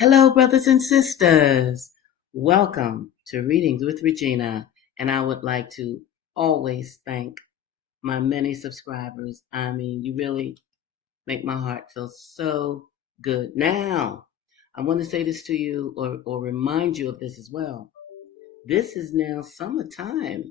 Hello, brothers and sisters. Welcome to Readings with Regina. And I would like to always thank my many subscribers. I mean, you really make my heart feel so good. Now, I want to say this to you or remind you of this as well. This is now summertime,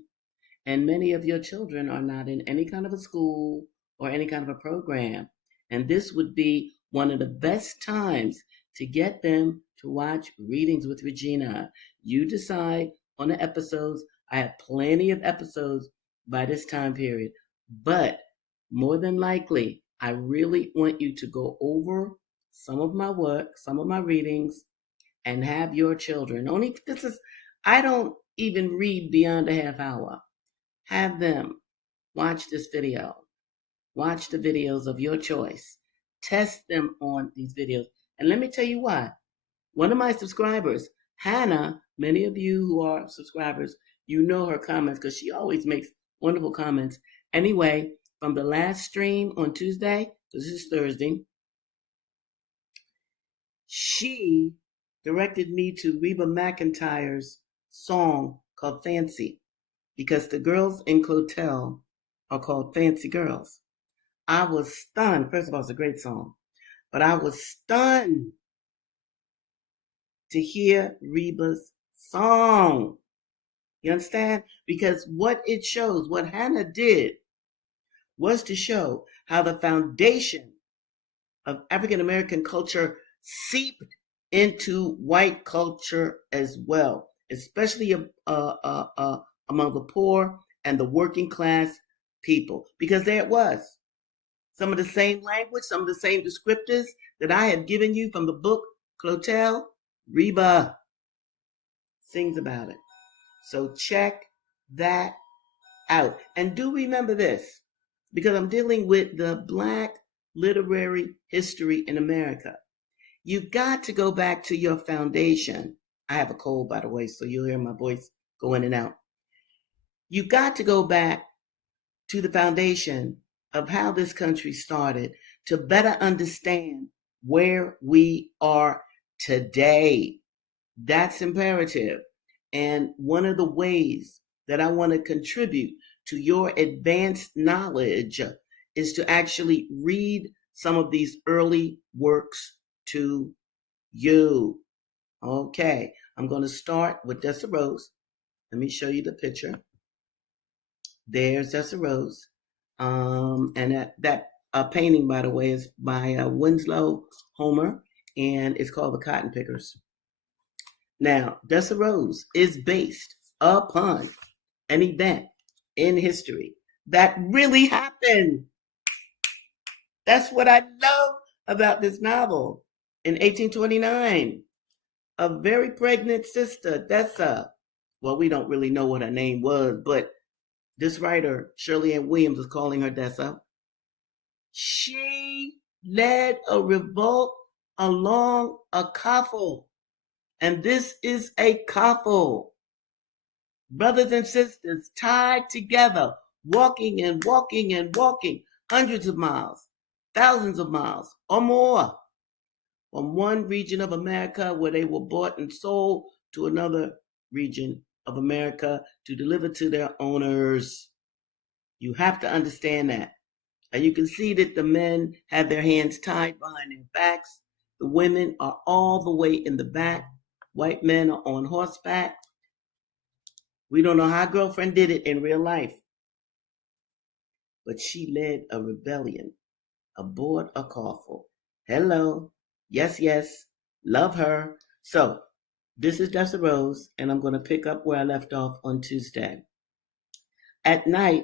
and many of your children are not in any kind of a school or any kind of a program. And this would be one of the best times to get them to watch Readings with Regina. You decide on the episodes. I have plenty of episodes by this time period. But more than likely, I really want you to go over some of my work, some of my readings, and have your children. I don't even read beyond a half hour. Have them watch this video. Watch the videos of your choice. Test them on these videos. And let me tell you why. One of my subscribers, Hannah, many of you who are subscribers, you know her comments because she always makes wonderful comments. Anyway, from the last stream on Tuesday, this is Thursday, she directed me to Reba McEntire's song called Fancy, because the girls in Clotel are called Fancy Girls. I was stunned. First of all, it's a great song, but I was stunned to hear Reba's song. You understand? Because what it shows, what Hannah did was to show how the foundation of African American culture seeped into white culture as well, especially among the poor and the working class people, because there it was. Some of the same language, some of the same descriptors that I have given you from the book Clotel, Reba sings about it. So check that out. And do remember this, because I'm dealing with the Black literary history in America. You've got to go back to your foundation. I have a cold, by the way, so you'll hear my voice go in and out. You've got to go back to the foundation of how this country started to better understand where we are today. That's imperative. And one of the ways that I want to contribute to your advanced knowledge is to actually read some of these early works to you. Okay, I'm going to start with Dessa Rose. Let me show you the picture. There's Dessa Rose. And that painting, by the way, is by Winslow Homer, and it's called The Cotton Pickers. Now, Dessa Rose is based upon an event in history that really happened. That's what I love about this novel. In 1829, a very pregnant sister, Dessa, well, we don't really know what her name was, but this writer, Shirley Ann Williams, is calling her Dessa. She led a revolt along a coffle. And this is a coffle. Brothers and sisters tied together, walking and walking and walking hundreds of miles, thousands of miles, or more, from one region of America where they were bought and sold to another region of America to deliver to their owners. You have to understand that. And you can see that the men have their hands tied behind their backs. The women are all the way in the back. White men are on horseback. We don't know how girlfriend did it in real life, but she led a rebellion aboard a coffle. Hello. Yes, yes. Love her. So this is Dessa Rose, and I'm going to pick up where I left off on Tuesday. At night,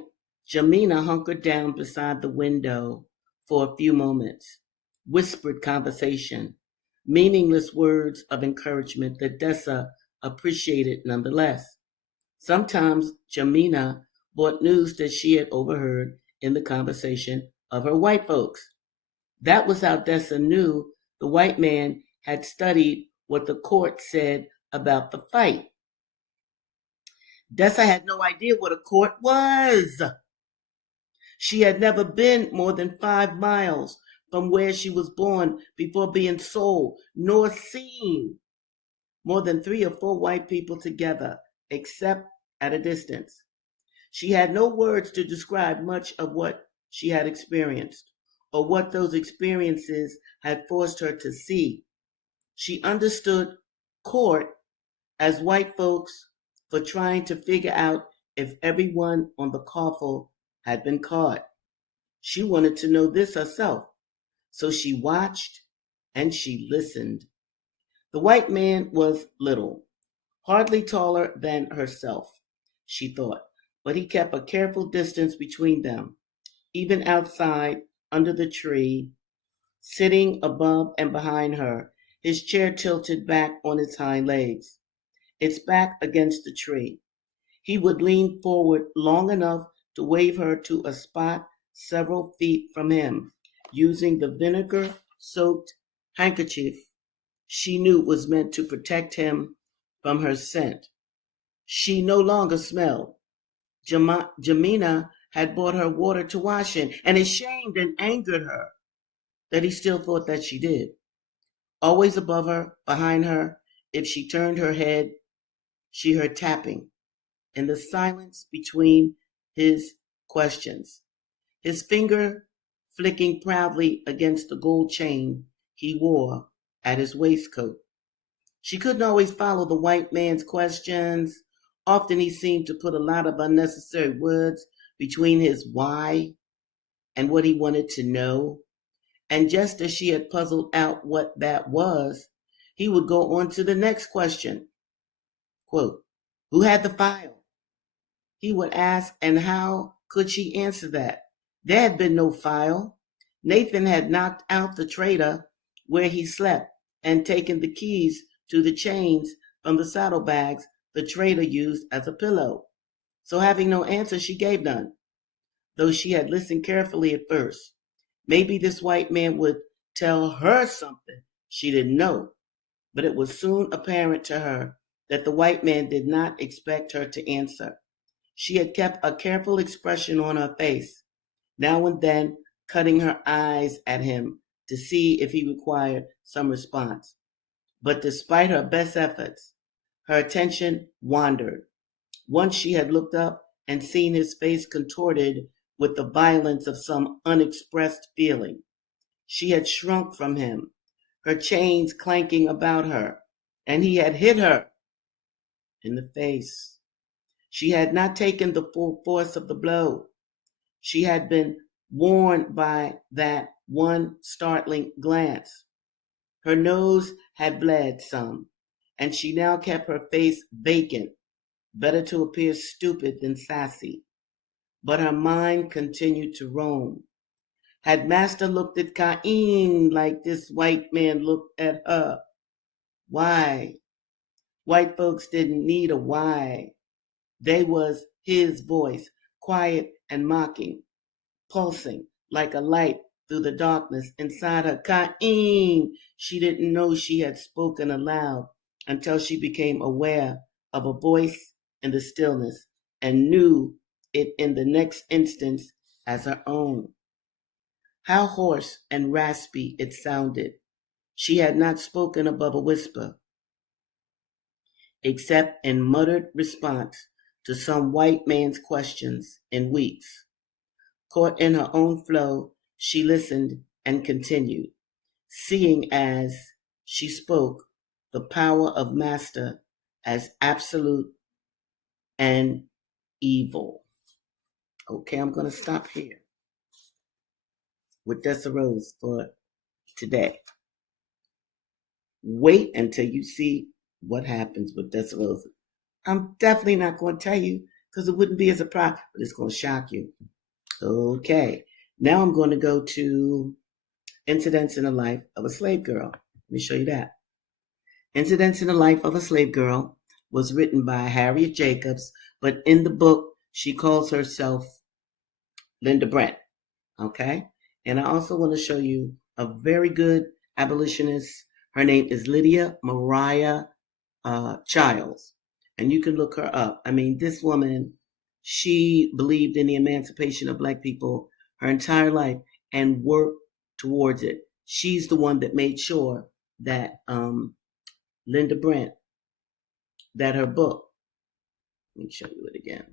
Jamina hunkered down beside the window for a few moments. Whispered conversation, meaningless words of encouragement that Dessa appreciated nonetheless. Sometimes Jamina brought news that she had overheard in the conversation of her white folks. That was how Dessa knew the white man had studied what the court said about the fight. Dessa had no idea what a court was. She had never been more than 5 miles from where she was born before being sold, nor seen more than 3 or 4 white people together, except at a distance. She had no words to describe much of what she had experienced, or what those experiences had forced her to see. She understood court as white folks for trying to figure out if everyone on the coffle had been caught. She wanted to know this herself, so she watched and she listened. The white man was little, hardly taller than herself, she thought, but he kept a careful distance between them, even outside, under the tree, sitting above and behind her, his chair tilted back on its hind legs, its back against the tree. He would lean forward long enough to wave her to a spot several feet from him, using the vinegar-soaked handkerchief she knew was meant to protect him from her scent. She no longer smelled. Jamina had brought her water to wash in, and it shamed and angered her that he still thought that she did. Always above her, behind her, if she turned her head, she heard tapping in the silence between his questions, his finger flicking proudly against the gold chain he wore at his waistcoat. She couldn't always follow the white man's questions. Often he seemed to put a lot of unnecessary words between his why and what he wanted to know. And just as she had puzzled out what that was, he would go on to the next question. Quote, "Who had the file?" He would ask, and how could she answer that? There had been no file. Nathan had knocked out the trader where he slept and taken the keys to the chains from the saddlebags the trader used as a pillow. So having no answer, she gave none, though she had listened carefully at first. Maybe this white man would tell her something she didn't know, but it was soon apparent to her that the white man did not expect her to answer. She had kept a careful expression on her face, now and then cutting her eyes at him to see if he required some response. But despite her best efforts, her attention wandered. Once she had looked up and seen his face contorted with the violence of some unexpressed feeling. She had shrunk from him, her chains clanking about her, and he had hit her in the face. She had not taken the full force of the blow. She had been warned by that one startling glance. Her nose had bled some, and she now kept her face vacant, better to appear stupid than sassy. But her mind continued to roam. Had Master looked at Cain like this white man looked at her? Why? White folks didn't need a why. They was his voice, quiet and mocking, pulsing like a light through the darkness inside her. Cain! She didn't know she had spoken aloud until she became aware of a voice in the stillness and knew it in the next instant as her own. How hoarse and raspy it sounded. She had not spoken above a whisper, except in muttered response to some white man's questions in weeks. Caught in her own flow, she listened and continued, seeing as she spoke the power of Master as absolute and evil. Okay, I'm going to stop here with Dessa Rose for today. Wait until you see what happens with Dessa Rose. I'm definitely not going to tell you because it wouldn't be a surprise, but it's going to shock you. Okay, now I'm going to go to Incidents in the Life of a Slave Girl. Let me show you that. Incidents in the Life of a Slave Girl was written by Harriet Jacobs, but in the book, she calls herself Linda Brent. Okay? And I also want to show you a very good abolitionist. Her name is Lydia Mariah Childs. And you can look her up. I mean, this woman, she believed in the emancipation of Black people her entire life and worked towards it. She's the one that made sure that Linda Brent, that her book, let me show you it again,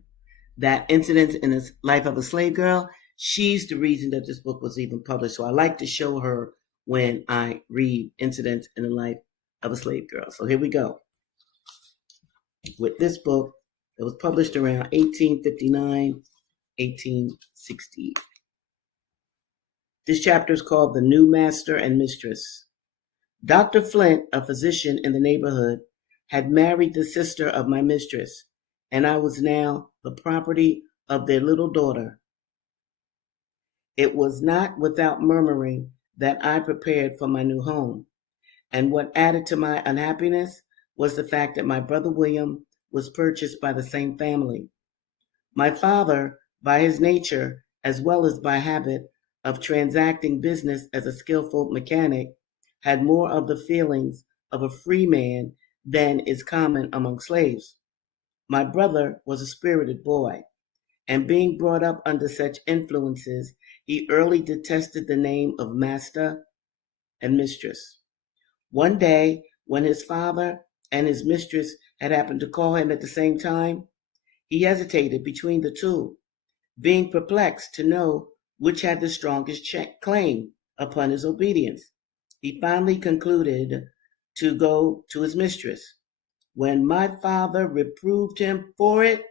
that Incidents in the Life of a Slave Girl, she's the reason that this book was even published. So I like to show her when I read Incidents in the Life of a Slave Girl. So here we go. With this book that was published around 1859, 1860. This chapter is called The New Master and Mistress. Dr. Flint, a physician in the neighborhood, had married the sister of my mistress, and I was now the property of their little daughter. It was not without murmuring that I prepared for my new home, and what added to my unhappiness was the fact that my brother William was purchased by the same family. My father, by his nature, as well as by habit of transacting business as a skillful mechanic, had more of the feelings of a free man than is common among slaves. My brother was a spirited boy, and being brought up under such influences, he early detested the name of master and mistress. One day, when his father and his mistress had happened to call him at the same time, he hesitated between the two, being perplexed to know which had the strongest claim upon his obedience. He finally concluded to go to his mistress. When my father reproved him for it,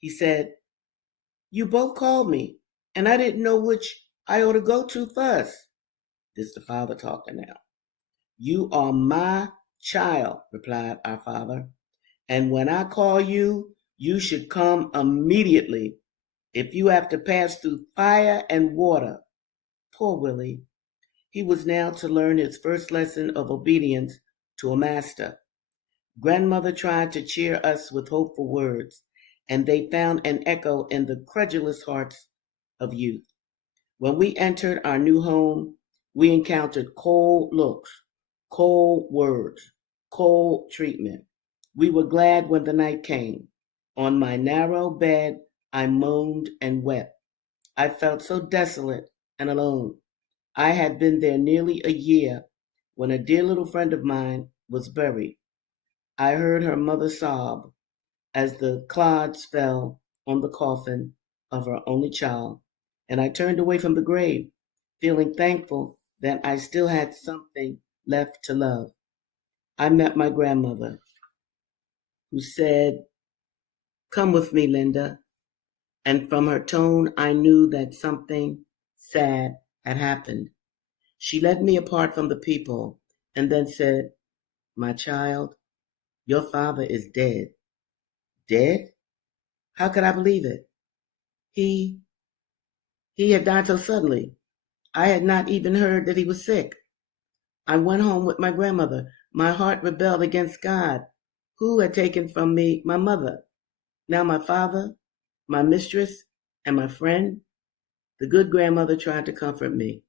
he said, "You both called me, and I didn't know which I ought to go to first." This is the father talking now. "You are my child," replied our father, "and when I call you, you should come immediately. If you have to pass through fire and water." Poor Willie. He was now to learn his first lesson of obedience to a master. Grandmother tried to cheer us with hopeful words, and they found an echo in the credulous hearts of youth. When we entered our new home, we encountered cold looks, cold words, cold treatment. We were glad when the night came. On my narrow bed, I moaned and wept. I felt so desolate and alone. I had been there nearly a year when a dear little friend of mine was buried. I heard her mother sob as the clods fell on the coffin of her only child, and I turned away from the grave, feeling thankful that I still had something left to love. I met my grandmother, who said, "Come with me, Linda," and from her tone I knew that something sad had happened. She led me apart from the people and then said, "My child, your father is dead." Dead? How could I believe it? He had died so suddenly. I had not even heard that he was sick. I went home with my grandmother. My heart rebelled against God, who had taken from me my mother. Now my father, my mistress, and my friend. The good grandmother tried to comfort me.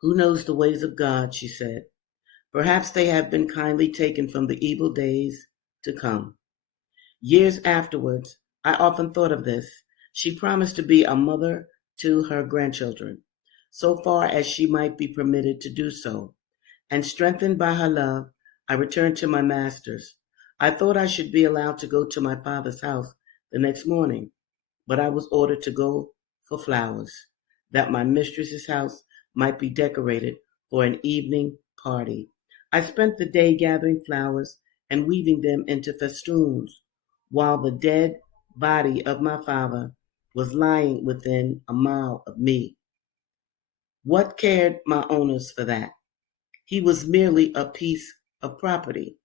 "Who knows the ways of God?" she said. "Perhaps they have been kindly taken from the evil days to come." Years afterwards, I often thought of this. She promised to be a mother to her grandchildren, so far as she might be permitted to do so. And strengthened by her love, I returned to my master's. I thought I should be allowed to go to my father's house the next morning, but I was ordered to go for flowers, that my mistress's house might be decorated for an evening party. I spent the day gathering flowers and weaving them into festoons, while the dead body of my father was lying within a mile of me. What cared my owners for that? He was merely a piece of property.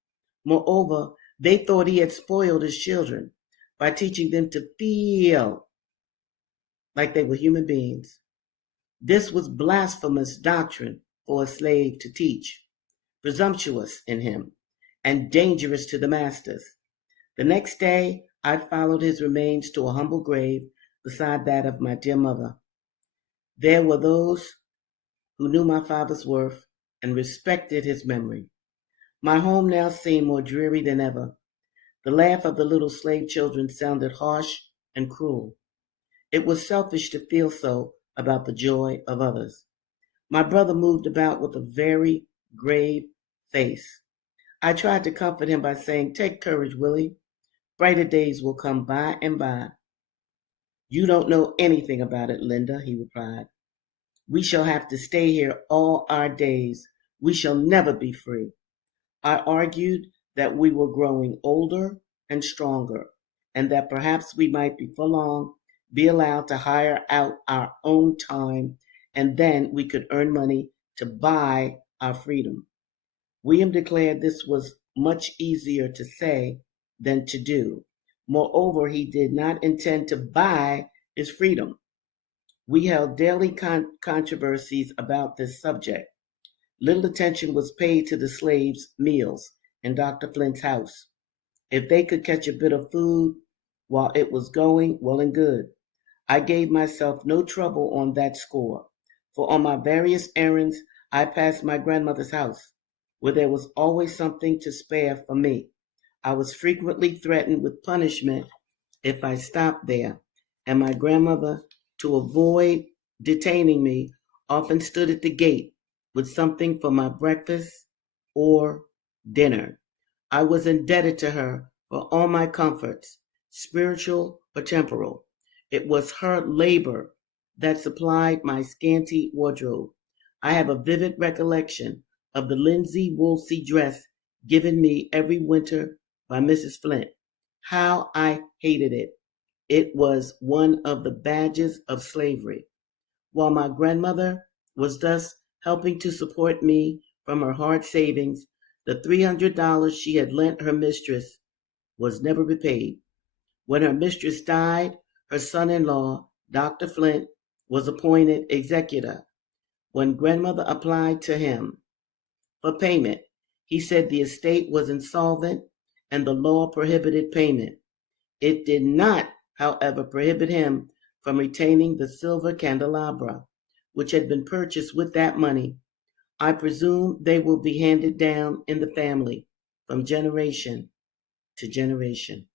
Moreover, they thought he had spoiled his children by teaching them to feel like they were human beings. This was blasphemous doctrine for a slave to teach, presumptuous in him, and dangerous to the masters. The next day, I followed his remains to a humble grave beside that of my dear mother. There were those who knew my father's worth and respected his memory. My home now seemed more dreary than ever. The laugh of the little slave children sounded harsh and cruel. It was selfish to feel so about the joy of others. My brother moved about with a very grave face. I tried to comfort him by saying, "Take courage, Willie. Brighter days will come by and by." "You don't know anything about it, Linda," he replied. "We shall have to stay here all our days. We shall never be free." I argued that we were growing older and stronger, and that perhaps we might before long be allowed to hire out our own time, and then we could earn money to buy our freedom. William declared this was much easier to say than to do. Moreover, he did not intend to buy his freedom. We held daily controversies about this subject. Little attention was paid to the slaves' meals in Dr. Flint's house. If they could catch a bit of food while it was going, well and good. I gave myself no trouble on that score, for on my various errands I passed my grandmother's house, where there was always something to spare for me. I was frequently threatened with punishment if I stopped there, and my grandmother, to avoid detaining me, often stood at the gate with something for my breakfast or dinner. I was indebted to her for all my comforts, spiritual or temporal. It was her labor that supplied my scanty wardrobe. I have a vivid recollection of the linsey woolsey dress given me every winter by Mrs. Flint. How I hated it. It was one of the badges of slavery. While my grandmother was thus helping to support me from her hard savings, the $300 she had lent her mistress was never repaid. When her mistress died, her son-in-law, Dr. Flint, was appointed executor. When grandmother applied to him for payment, he said the estate was insolvent and the law prohibited payment. It did not, however, prohibit him from retaining the silver candelabra, which had been purchased with that money. I presume they will be handed down in the family from generation to generation.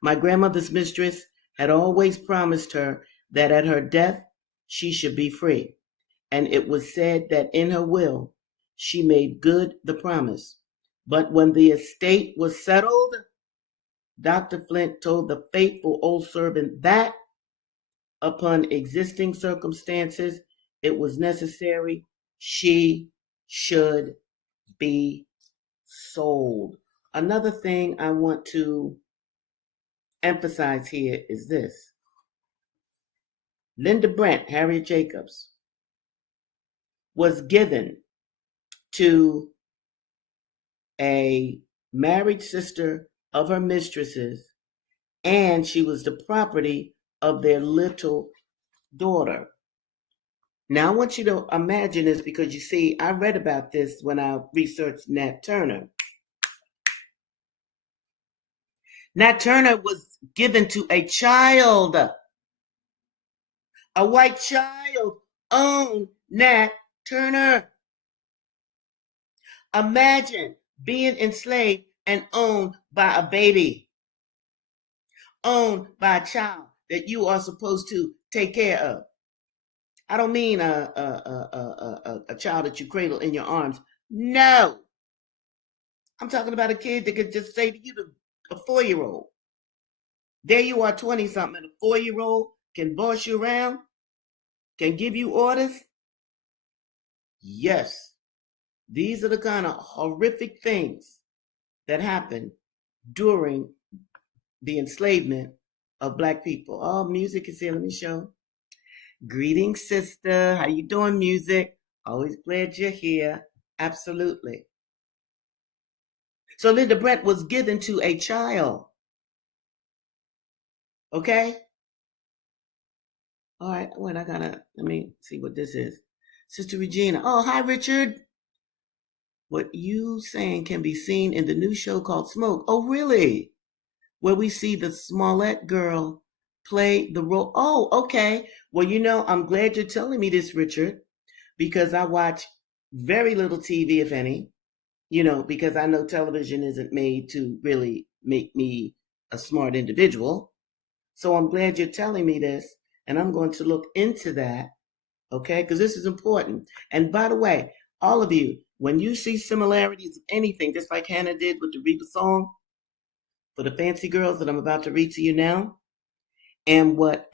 My grandmother's mistress had always promised her that at her death she should be free, and it was said that in her will she made good the promise. But when the estate was settled, Dr. Flint told the faithful old servant that, upon existing circumstances, it was necessary she should be sold. Another thing I want to emphasize here is this. Linda Brent, Harriet Jacobs, was given to a married sister of her mistresses, and she was the property of their little daughter. Now, I want you to imagine this because you see, I read about this when I researched Nat Turner. Nat Turner was given to a child. A white child owned Nat Turner. Imagine being enslaved and owned by a baby, owned by a child that you are supposed to take care of. I don't mean a child that you cradle in your arms. No. I'm talking about a kid that could just say to you, a 4-year-old. There you are, 20-something, and a 4-year-old can boss you around, can give you orders. Yes, these are the kind of horrific things that happened during the enslavement of Black people. Oh, music is here. Let me show. Greetings, sister. How you doing, music? Always glad you're here. Absolutely. So Linda Brent was given to a child. Okay? All right. Wait, let me see what this is. Sister Regina. Oh, hi, Richard. What you saying can be seen in the new show called Smoke. Oh, really? Where we see the Smollett girl play the role. Oh, okay. Well, I'm glad you're telling me this, Richard, because I watch very little TV, if any, because I know television isn't made to really make me a smart individual. So I'm glad you're telling me this, and I'm going to look into that Okay, because this is important. And by the way, all of you, when you see similarities of anything, just like Hannah did with the Reba song for the fancy girls that I'm about to read to you now, and what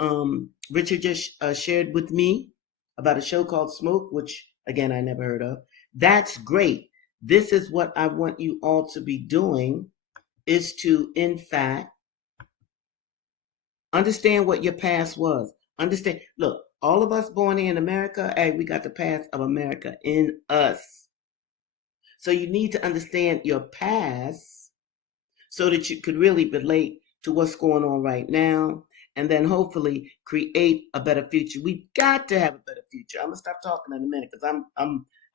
Richard just shared with me about a show called Smoke, which again I never heard of. That's great. This is what I want you all to be doing, is to, in fact, understand what your past was. Understand. Look, all of us born here in America, hey, we got the past of America in us. So you need to understand your past so that you could really relate to what's going on right now, and then hopefully create a better future. We've got to have a better future. I'm gonna stop talking in a minute because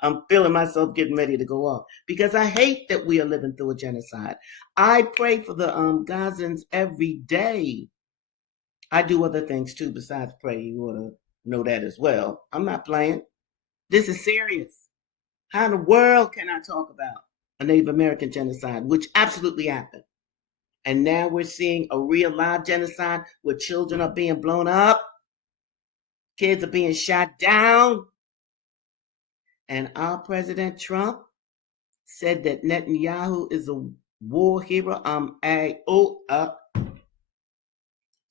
I'm feeling myself getting ready to go off, because I hate that we are living through a genocide. I pray for the Gazans every day. I do other things too besides pray. You ought to know that as well. I'm not playing. This is serious. How in the world can I talk about a Native American genocide, which absolutely happened? And now we're seeing a real live genocide where children are being blown up, kids are being shot down. And our President Trump said that Netanyahu is a war hero.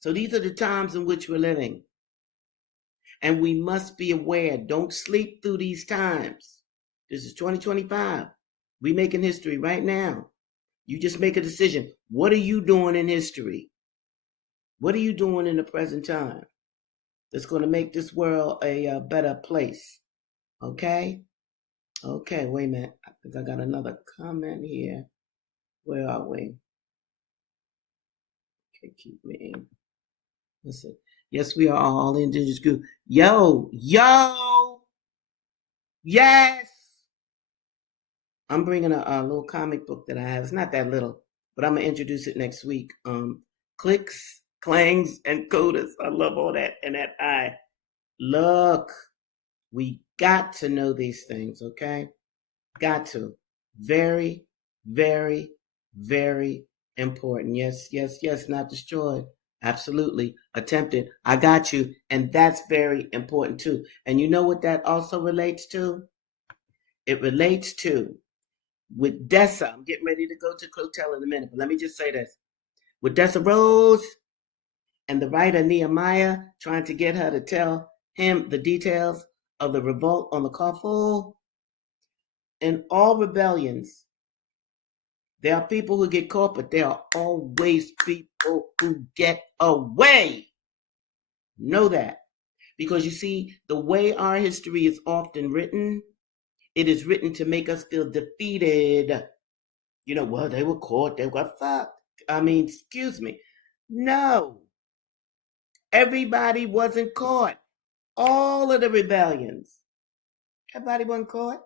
So these are the times in which we're living. And we must be aware. Don't sleep through these times. This is 2025. We're making history right now. You just make a decision. What are you doing in history? What are you doing in the present time that's going to make this world a better place? Okay? Okay, wait a minute. I think I got another comment here. Where are we? Okay, keep me. Listen. Yes, we are all indigenous group. Yo! Yes! I'm bringing a little comic book that I have. It's not that little, but I'm going to introduce it next week. Clicks, clangs, and coders. I love all that. And that I. Look, we got to know these things, okay? Got to. Very, very, very important. Yes, yes, yes, not destroyed. Absolutely. Attempted. I got you. And that's very important too. And you know what that also relates to? It relates to, with Dessa, I'm getting ready to go to Clotel in a minute, but let me just say this. With Dessa Rose and the writer Nehemiah trying to get her to tell him the details of the revolt on the Kaful, in all rebellions, there are people who get caught, but there are always people who get away. Know that. Because you see, the way our history is often written, it is written to make us feel defeated. You know, well, they were caught, they got fucked. I mean, excuse me. No. Everybody wasn't caught. All of the rebellions. Everybody wasn't caught.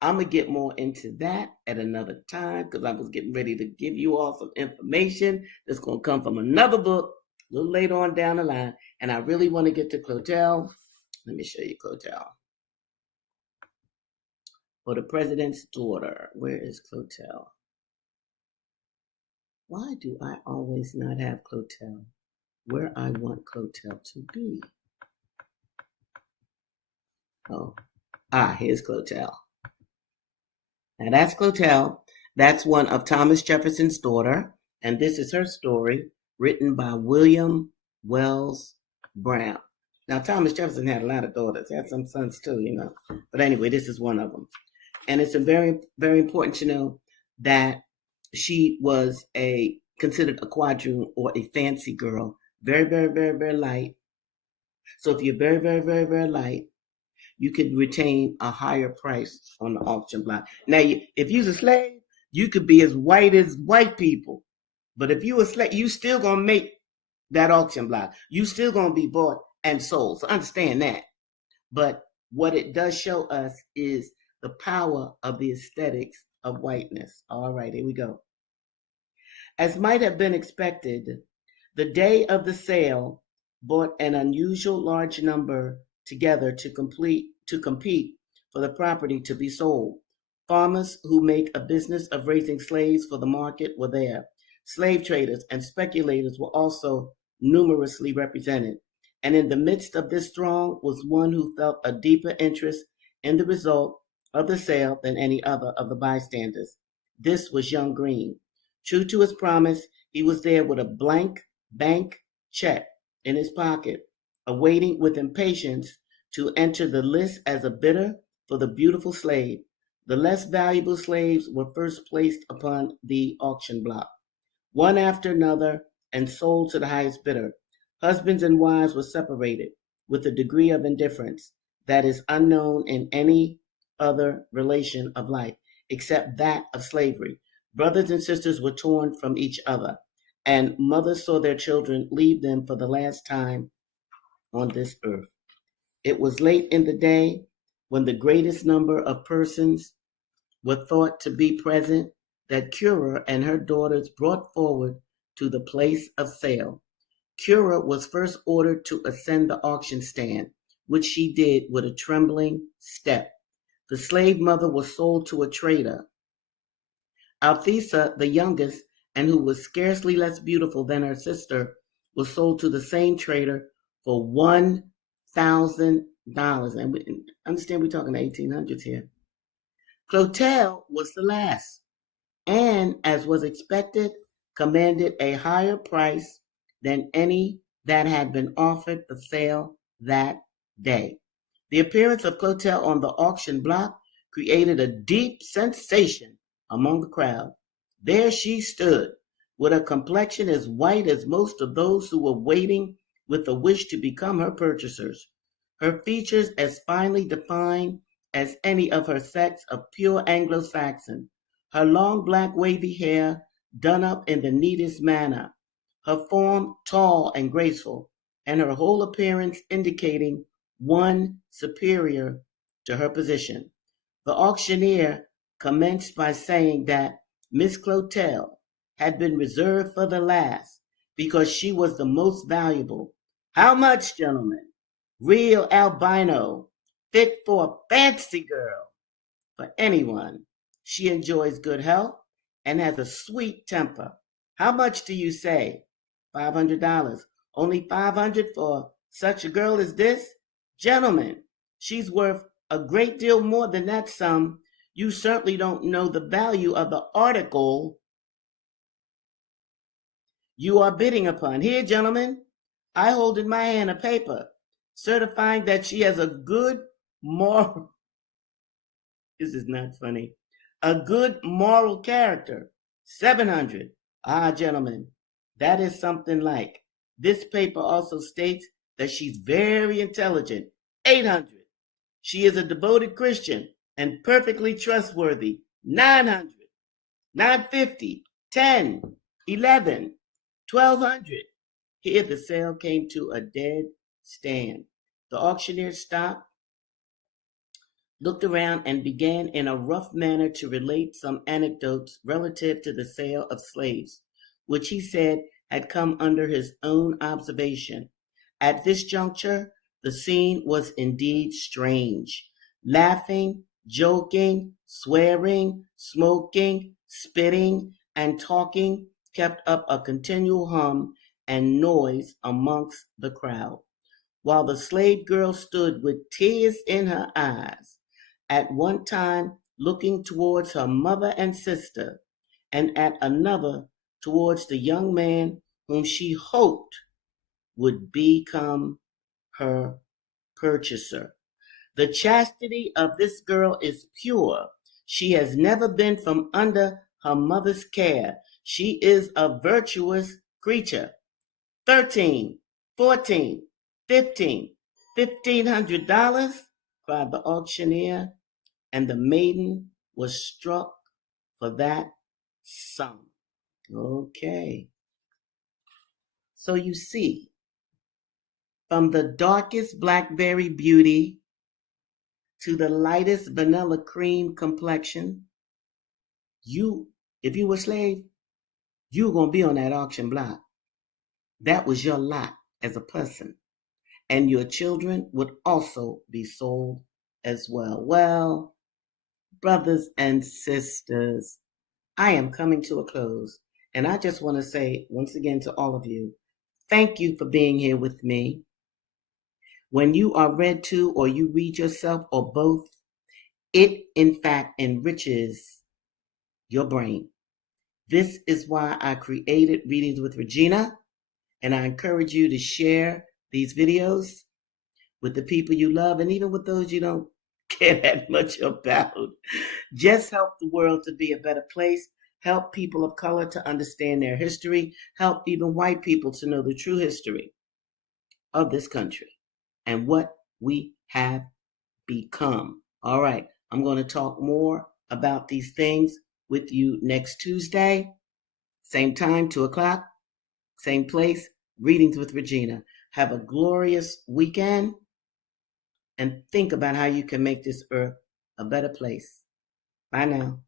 I'm going to get more into that at another time, because I was getting ready to give you all some information that's going to come from another book a little later on down the line. And I really want to get to Clotel. Let me show you Clotel. For the president's daughter. Where is Clotel? Why do I always not have Clotel where I want Clotel to be? Oh, here's Clotel. Now that's Clotel. That's one of Thomas Jefferson's daughter. And this is her story, written by William Wells Brown. Now, Thomas Jefferson had a lot of daughters. He had some sons too, you know. But anyway, this is one of them. And it's very, very important to know that she was considered a quadroon, or a fancy girl. Very, very, very, very light. So if you're very, very, very, very light, you could retain a higher price on the auction block. Now, if you're a slave, you could be as white as white people. But if you're a slave, you still going to make that auction block. You still going to be bought and sold. So understand that. But what it does show us is the power of the aesthetics of whiteness. All right, here we go. As might have been expected, the day of the sale brought an unusual large number together to compete for the property to be sold. Farmers who make a business of raising slaves for the market were there. Slave traders and speculators were also numerously represented. and in the midst of this throng was one who felt a deeper interest in the result of the sale than any other of the bystanders. This was young Green. True to his promise, he was there with a blank bank check in his pocket, awaiting with impatience to enter the list as a bidder for the beautiful slave. The less valuable slaves were first placed upon the auction block, one after another, and sold to the highest bidder. Husbands and wives were separated with a degree of indifference that is unknown in any other relation of life except that of slavery. Brothers and sisters were torn from each other, and mothers saw their children leave them for the last time on this earth. It was late in the day when the greatest number of persons were thought to be present that Cura and her daughters brought forward to the place of sale. Cura was first ordered to ascend the auction stand, which she did with a trembling step. The slave mother was sold to a trader. Althesa, the youngest, and who was scarcely less beautiful than her sister, was sold to the same trader for $1,000. And we understand we're talking the 1800s here. Clotel was the last, and, as was expected, commanded a higher price than any that had been offered for sale that day. The appearance of Clotel on the auction block created a deep sensation among the crowd. There she stood, with a complexion as white as most of those who were waiting with a wish to become her purchasers, her features as finely defined as any of her sex of pure Anglo Saxon, her long black wavy hair done up in the neatest manner, her form tall and graceful, and her whole appearance indicating one superior to her position. The auctioneer commenced by saying that Miss Clotel had been reserved for the last because she was the most valuable. How much, gentlemen? Real albino, fit for a fancy girl, for anyone. She enjoys good health and has a sweet temper. How much do you say? $500. Only 500 for such a girl as this? Gentlemen, she's worth a great deal more than that sum. You certainly don't know the value of the article you are bidding upon. Here, gentlemen, I hold in my hand a paper certifying that she has a good moral, this is not funny, a good moral character. 700. Ah, gentlemen, that is something like. This paper also states that she's very intelligent. 800. She is a devoted Christian and perfectly trustworthy. 900. 950. 10. 11. 1200. Here the sale came to a dead stand. The auctioneer stopped, looked around, and began in a rough manner to relate some anecdotes relative to the sale of slaves, which he said had come under his own observation. At this juncture, the scene was indeed strange. Laughing, joking, swearing, smoking, spitting, and talking kept up a continual hum and noise amongst the crowd, while the slave girl stood with tears in her eyes, at one time looking towards her mother and sister, and at another towards the young man whom she hoped would become her purchaser. The chastity of this girl is pure. She has never been from under her mother's care. She is a virtuous creature. 13, 14, 15, $1,500, cried the auctioneer, and the maiden was struck for that sum. Okay. So you see, from the darkest blackberry beauty to the lightest vanilla cream complexion, if you were a slave, you were going to be on that auction block. That was your lot as a person. And your children would also be sold as well. Well, brothers and sisters, I am coming to a close. And I just want to say once again to all of you, thank you for being here with me. When you are read to or you read yourself or both, it in fact enriches your brain. This is why I created Readings with Regina, and I encourage you to share these videos with the people you love and even with those you don't care that much about. Just help the world to be a better place. Help people of color to understand their history. Help even white people to know the true history of this country and what we have become. All right, I'm going to talk more about these things with you next Tuesday. Same time, 2 o'clock, same place, Readings with Regina. Have a glorious weekend and think about how you can make this earth a better place. Bye now.